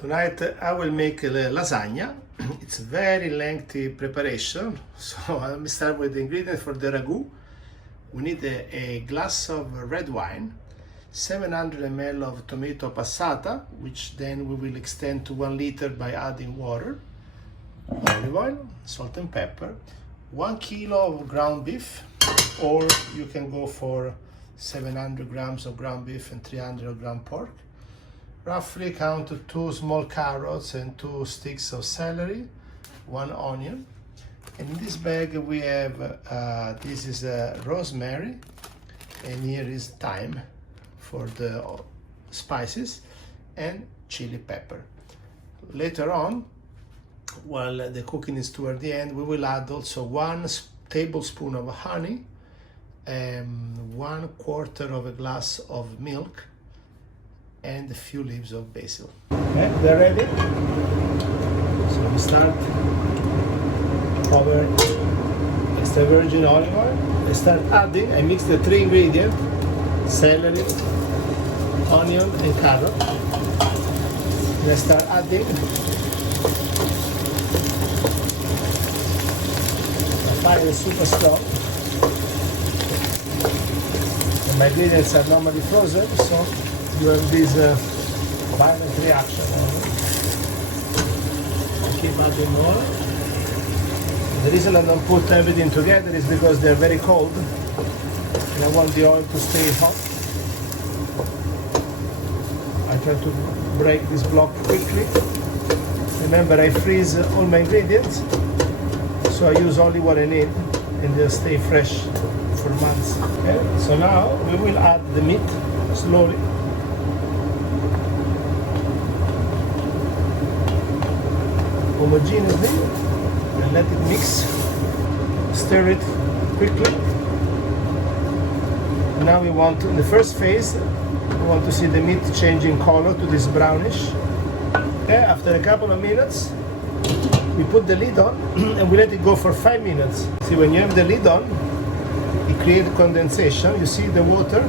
Tonight I will make lasagna. It's a very lengthy preparation, so let me start with the ingredients for the ragu. We need a glass of red wine, 700 ml of tomato passata, which then we will extend to 1 liter by adding water, olive oil, salt and pepper, 1 kilo of ground beef, or you can go for 700 grams of ground beef and 300 grams pork. Roughly count 2 small carrots and 2 sticks of celery, 1 onion. And in this bag we have, this is rosemary, and here is thyme for the spices, and chili pepper. Later on, while the cooking is toward the end, we will add also 1 tablespoon of honey and 1/4 of a glass of milk and a few leaves of basil. Okay, they're ready. So we start. Cover extra virgin olive oil. I start adding. I mix the 3 ingredients: celery, onion, and carrot. And I start adding. The fire is super strong. And my ingredients are normally frozen, so you have this violent reaction. Keep adding more. The reason I don't put everything together is because they're very cold and I want the oil to stay hot. I try to break this block quickly. Remember, I freeze all my ingredients, so I use only what I need and they'll stay fresh for months. Okay? So now we will add the meat slowly. Homogeneously, and let it mix. Stir it quickly. Now we want to, in the first phase, we want to see the meat changing color to this brownish. Okay, after a couple of minutes, we put the lid on and we let it go for 5 minutes. See, when you have the lid on, it creates condensation. You see the water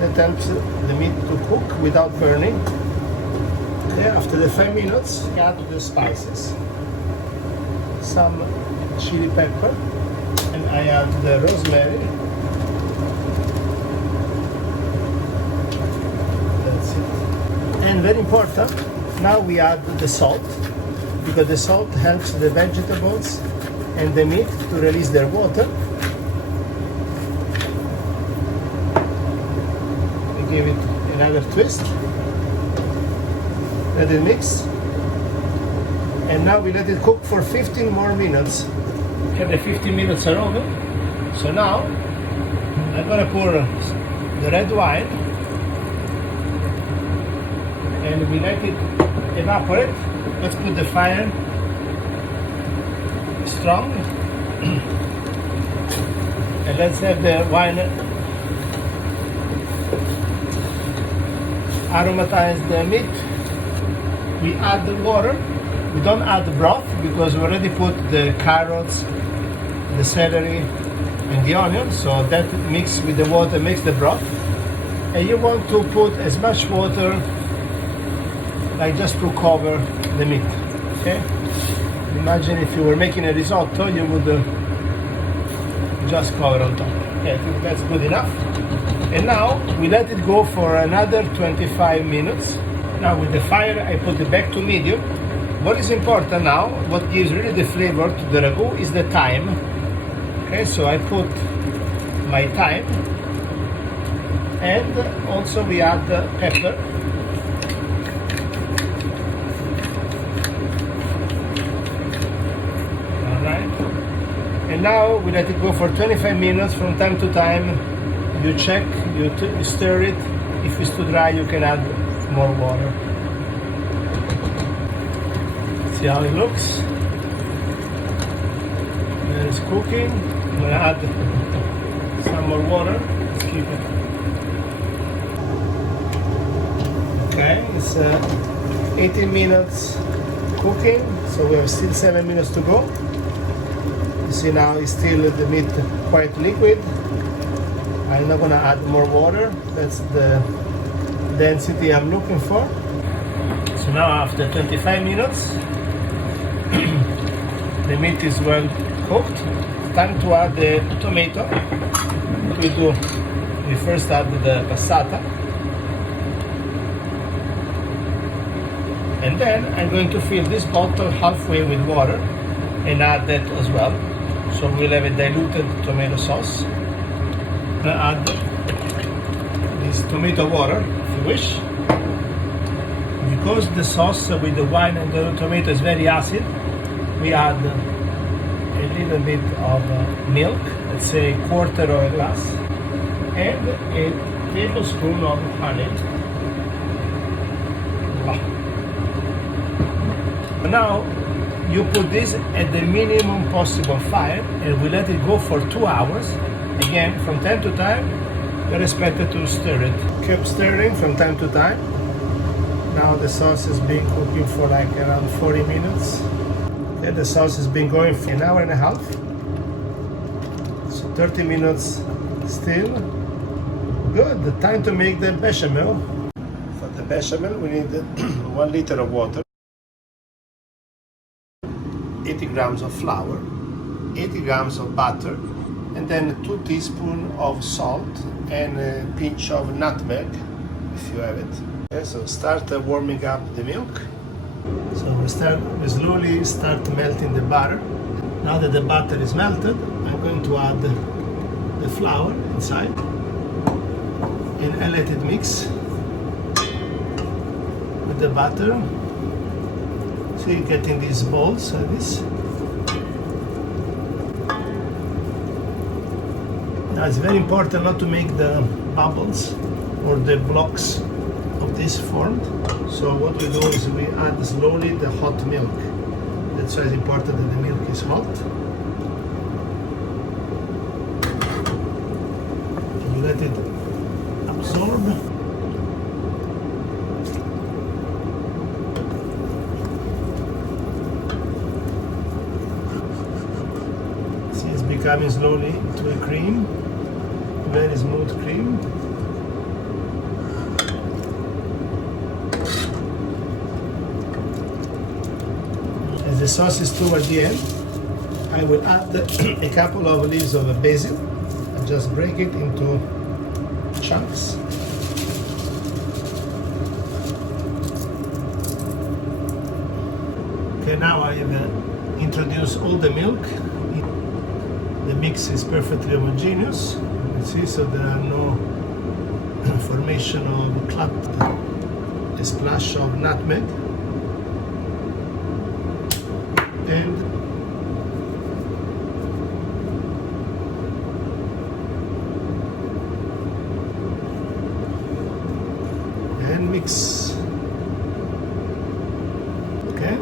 that helps the meat to cook without burning. Okay, after the 5 minutes, add the spices, some chili pepper, and I add the rosemary. That's it. And very important, now we add the salt, because the salt helps the vegetables and the meat to release their water. We give it another twist. Let it mix, and now we let it cook for 15 more minutes. Okay, the 15 minutes are over. So now I'm gonna pour the red wine and we let it evaporate. Let's put the fire strong and let's have the wine aromatize the meat. We add the water. We don't add the broth because we already put the carrots, the celery, and the onion. So that mix with the water makes the broth. And you want to put as much water like just to cover the meat. Okay? Imagine if you were making a risotto, you would just cover on top. Okay, I think that's good enough. And now we let it go for another 25 minutes. Now with the fire, I put it back to medium. What is important now, what gives really the flavor to the ragu is the thyme. Okay, so I put my thyme, and also we add the pepper. Alright, and now we let it go for 25 minutes. From time to time, you check, you stir it. If it's too dry, you can add more water. See how it looks? And it's cooking. I'm gonna add some more water. Let's keep it. Okay, it's 18 minutes cooking, so we have still 7 minutes to go. You see now it's still the meat quite liquid. I'm not gonna add more water. That's the density I'm looking for. So now after 25 minutes, the meat is well cooked. Time to add the tomato. What we do, we first add the passata. And then I'm going to fill this bottle halfway with water and add that as well. So we'll have a diluted tomato sauce. I'm gonna add this tomato water, if you wish. Because the sauce with the wine and the tomato is very acid, we add a little bit of milk, let's say a quarter of a glass, and a tablespoon of honey. Now you put this at the minimum possible fire and we let it go for 2 hours. Again, from time to time, you're expected to stir it. Keep stirring from time to time. Now the sauce has been cooking for like around 40 minutes. Okay, the sauce has been going for an hour and a half. So 30 minutes still. Good, the time to make the bechamel. For the bechamel, we need 1 liter of water, 80 grams of flour, 80 grams of butter, and then 2 teaspoons of salt and a pinch of nutmeg, if you have it. Okay, so start warming up the milk. So we slowly start melting the butter. Now that the butter is melted, I'm going to add the flour inside and I let it mix with the butter. So you're getting these balls like this. Now it's very important not to make the bubbles or the blocks of this formed. So what we do is we add slowly the hot milk. That's why it's important that the milk is hot. You let it absorb. Coming slowly to a cream, very smooth cream. As the sauce is toward the end, I will add a couple of leaves of basil and just break it into chunks. Okay, now I have introduced all the milk. The mix is perfectly homogeneous, you can see, so there are no formation of clot. A splash of nutmeg and mix. Okay,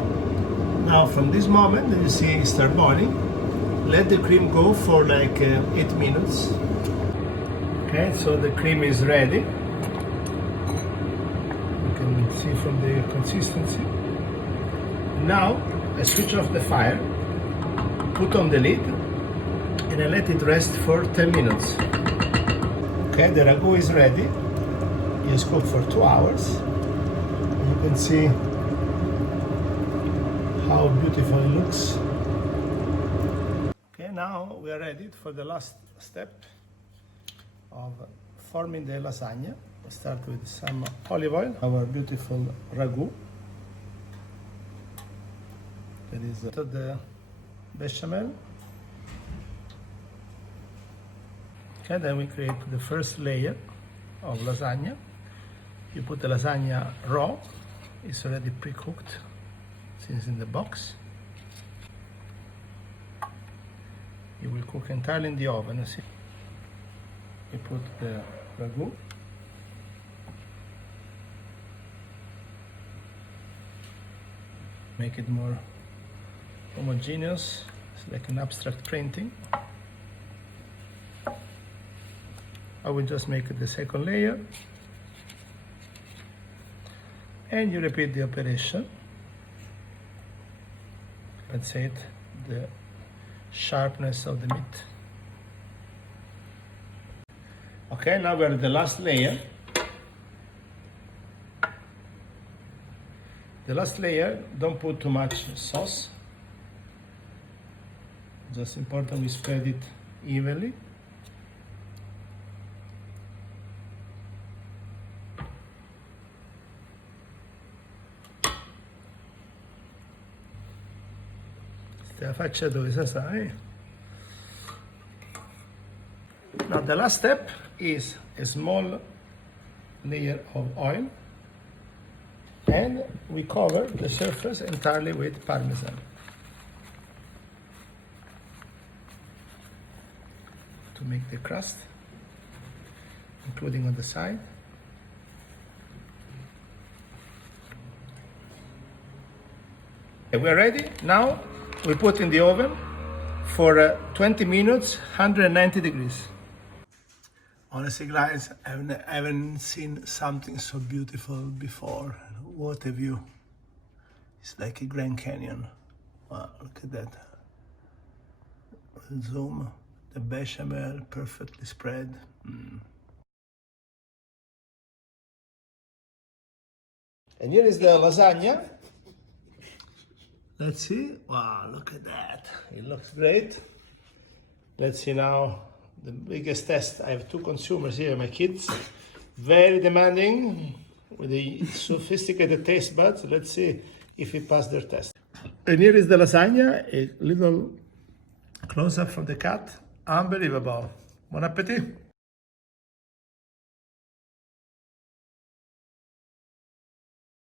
now from this moment you see it start boiling. Let the cream go for like 8 minutes. Okay, so the cream is ready. You can see from the consistency. Now I switch off the fire, put on the lid, and I let it rest for 10 minutes. Okay, the ragu is ready. It's cooked for 2 hours. You can see how beautiful it looks. Now we are ready for the last step of forming the lasagna. We'll start with some olive oil, our beautiful ragu. That is the bechamel. Okay, then we create the first layer of lasagna. You put the lasagna raw, it's already pre-cooked since in the box. You will cook entirely in the oven. You see? You put the ragu. Make it more homogeneous. It's like an abstract painting. I will just make the second layer. And you repeat the operation. Let's say it, the sharpness of the meat. Okay, now we're at the last layer. The last layer, don't put too much sauce. Just important we spread it evenly. Stia faccia dove sai. Now the last step is a small layer of oil, and we cover the surface entirely with Parmesan to make the crust, including on the side. And we're ready. Now we put in the oven for 20 minutes, 190 degrees. Honestly, guys, I haven't seen something so beautiful before. What a view. It's like a Grand Canyon. Wow, look at that. Zoom. The bechamel perfectly spread. And here is the lasagna. Let's see. Wow, look at that. It looks great. Let's see now the biggest test. I have two consumers here, my kids. Very demanding with the sophisticated taste buds. Let's see if we pass their test. And here is the lasagna, a little close-up from the cut. Unbelievable. Bon appetit.